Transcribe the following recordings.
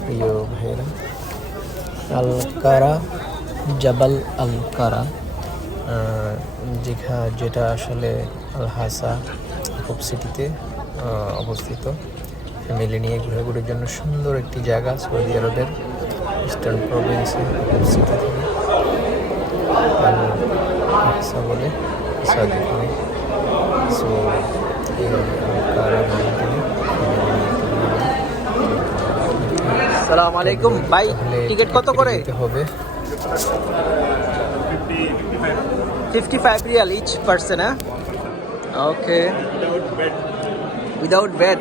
প্রিয় আলকারা জাবাল আলকারা দীঘা যেটা আসলে আলহাসা খুব সিটিতে অবস্থিত। ফ্যামিলি নিয়ে ঘোরাঘুরির জন্য সুন্দর একটি জায়গা সৌদি আরবের ইস্টার্ন প্রভিন্সে খুব সিটি থেকে বলে সৌদি সো এই আলকারা মাউন্টেনে সালাম আলাইকুম। ভাই টিকিট কত করে? হবে। Fifty five riyal each person হ্যাঁ? ওকে উইদাউট বেড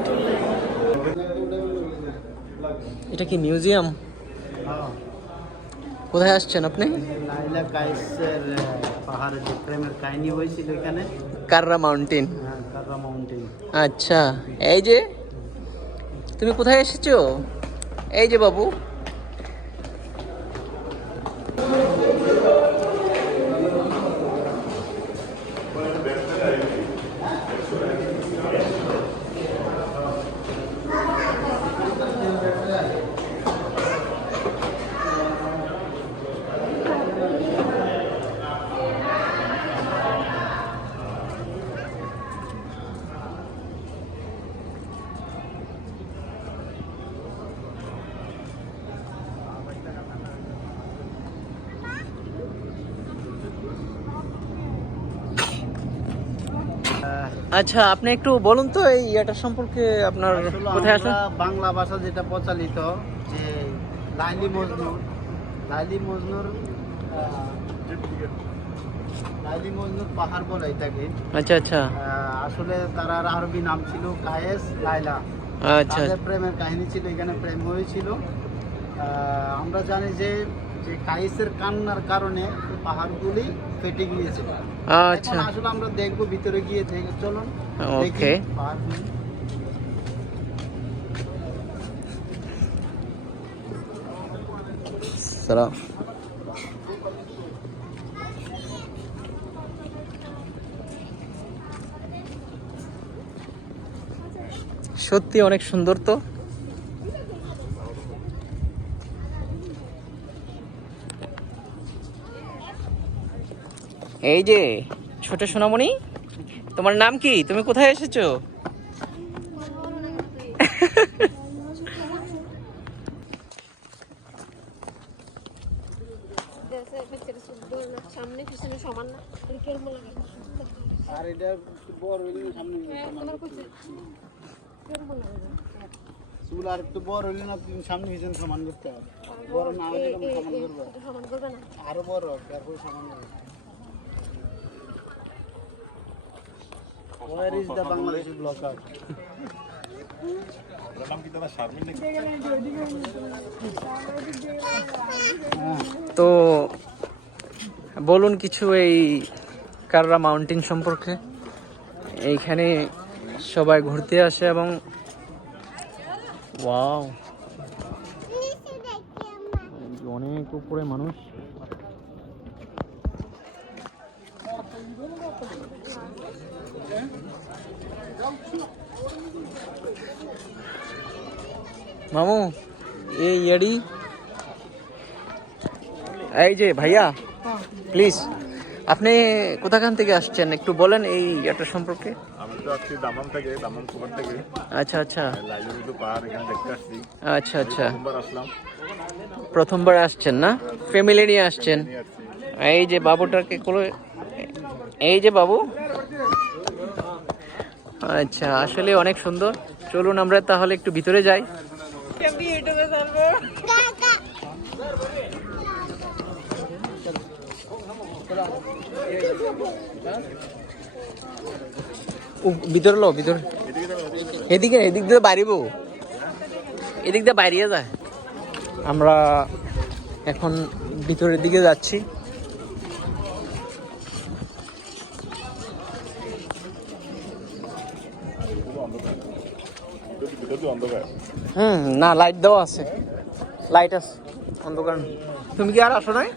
এটা কি মিউজিয়াম কোথায় আসছেন আপনি? কাররা মাউন্টেন হ্যাঁ কাররা মাউন্টেন আচ্ছা এই যে তুমি কোথায় এসেছ? এই যে বাবু আচ্ছা আপনি একটু বলুন তো এই এটা সম্পর্কে আপনার আসলে কোথায় আসেন বাংলা ভাষা যেটা প্রচলিত যে লাইলি মজনু লাইলি মজনুর লাইলি মজনুর পাহাড় বলে এটাকে। আচ্ছা আচ্ছা। আসলে তার আরবি নাম ছিল কায়েস লাইলা আচ্ছা। প্রেমের কাহিনী ছিল এখানে প্রেম হয়েছিল আমরা জানি যে যে কাইসের কান্নার কারণে পাহাড়গুলি ফেটে গিয়েছিল। আচ্ছা। আসলে আমরা দেখব ভিতরে গিয়ে থেকে চলুন Okay. সালাম। সত্যি অনেক সুন্দর তো। এই যে ছোট সোনামণি তোমার নাম কি? তুমি কোথায় এসেছ? আর এটা একটু বড় হইলে সামনে চুল আর একটু বড় হইলে না তুমি সামনে পিছনে সমান করতে হবে। বড় না হইলে সমান করবে। আরও বড় তারপর সমান হবে। Where is the Bangladeshi blocker? তো বলুন কিছু এই কাররা মাউন্টেন সম্পর্কে। এইখানে সবাই ঘুরতে আসে এবং ওয়াও। অনেক উপরে মানুষ। মামু এই এডি এই যে ভাইয়া প্লিজ আপনি কোথাখান থেকে আসছেন? একটু বলেন এই এটা সম্পর্কে। আমি তো আসছি দামান থেকে দামান সুপার থেকে। আচ্ছা আচ্ছা। পাহাড় এখানে দেখতে আসছি। আচ্ছা আচ্ছা। সোমবার আসলাম। প্রথমবার আসছেন না? ফ্যামিলি নিয়ে আসছেন। এই যে বাবুটাকে কোলে এই যে বাবু। আচ্ছা আসলে অনেক সুন্দর। চলুন আমরা তাহলে একটু ভিতরে যাই। ভিতরে লো ভিতরে। এদিকে এদিক দিয়ে বাড়িব এদিক দিয়ে বাইরে যায় আমরা এখন ভিতরের দিকে যাচ্ছি। ভিতর অন্ধকার? হুম না লাইট দেওয়া আছে। লাইট আছে অন্ধকার তুমি কি আর আসো নাই?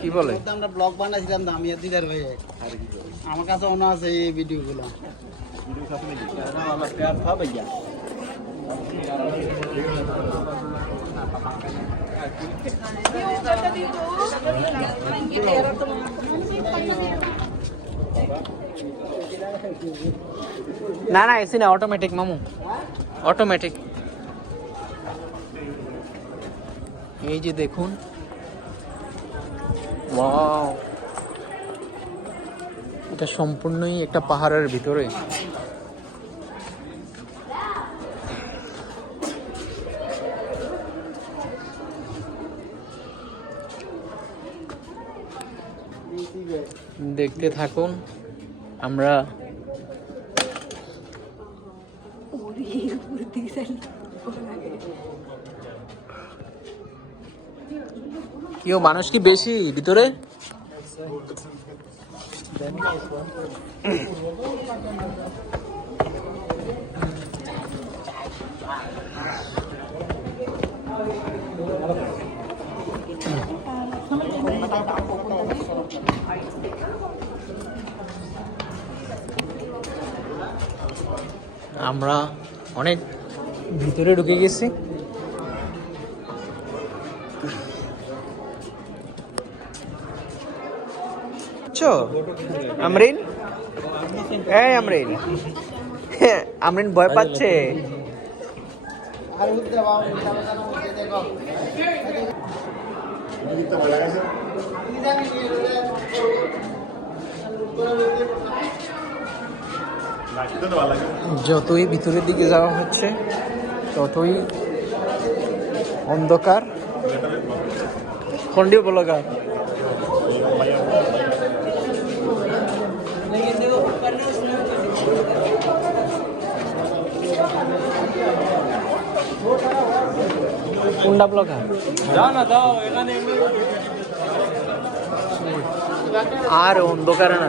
কি বলে? তো আমরা ব্লগ বানাইছিলাম না আমি আর দিদার ভাইয়ে আমার কাছে মনে আছে এই ভিডিওগুলো। ভিডিও না না, এসি না অটোমেটিক মামু। অটোমেটিক এই যে দেখুন। এটা সম্পূর্ণই একটা পাহাড়ের ভিতরে। দেখতে থাকুন। আমরা কেউ মানুষ কি বেশি ভিতরে? আমরা অনেক ভিতরে ঢুকে গেছি। আমরিন? আমরিন। ভয় পাচ্ছে। আর উঠতে বাবা দেখো লাঠিতে তো ভালো লাগে যতই ভিতরের দিকে যাওয়া হচ্ছে ততই অন্ধকার। বলগার কোনটা ব্লগার আর অন্ধকারে না।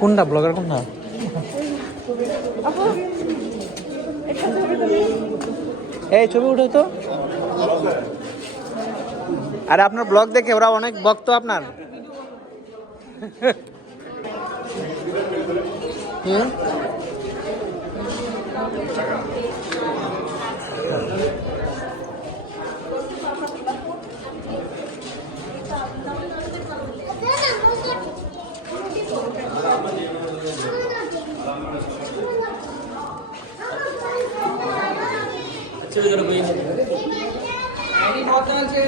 কোনটা ব্লগার কোনটা? এই ছবি উঠে তো। আরে আপনার ব্লগ দেখে ওরা অনেক ভক্ত আপনার। হুম? चल करो भाई एडी बोतल से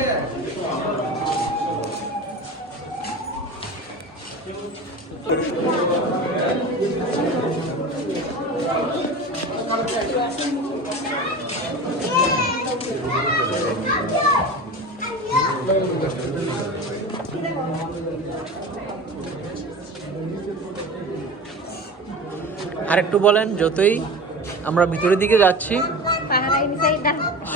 Thank you. আর একটু বলেন যতই আমরা ভিতরের দিকে যাচ্ছি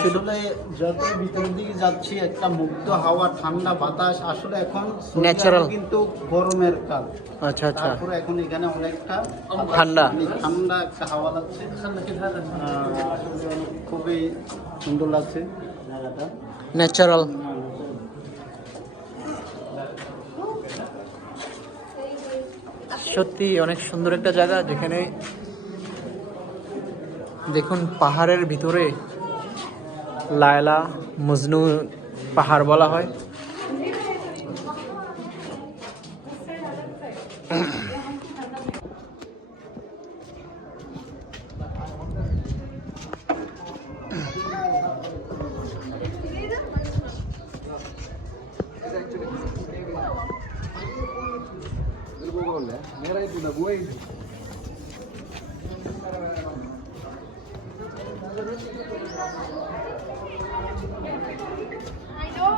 আসলে যত ভিতরের দিকে যাচ্ছি একটা মুক্ত হাওয়া ঠান্ডা বাতাস আসলে এখন Natural. কিন্তু গরমের কাল। আচ্ছা আচ্ছা। তারপরে এখন এখানে অনেকটা ঠান্ডা। ঠান্ডা একটা হাওয়া লাগছে খুবই সুন্দর লাগছে জায়গাটা। ন্যাচারাল সত্যি অনেক সুন্দর একটা জায়গা যেখানে দেখুন পাহাড়ের ভিতরে লায়লা মজনু পাহাড় বলা হয় Thank you. I know.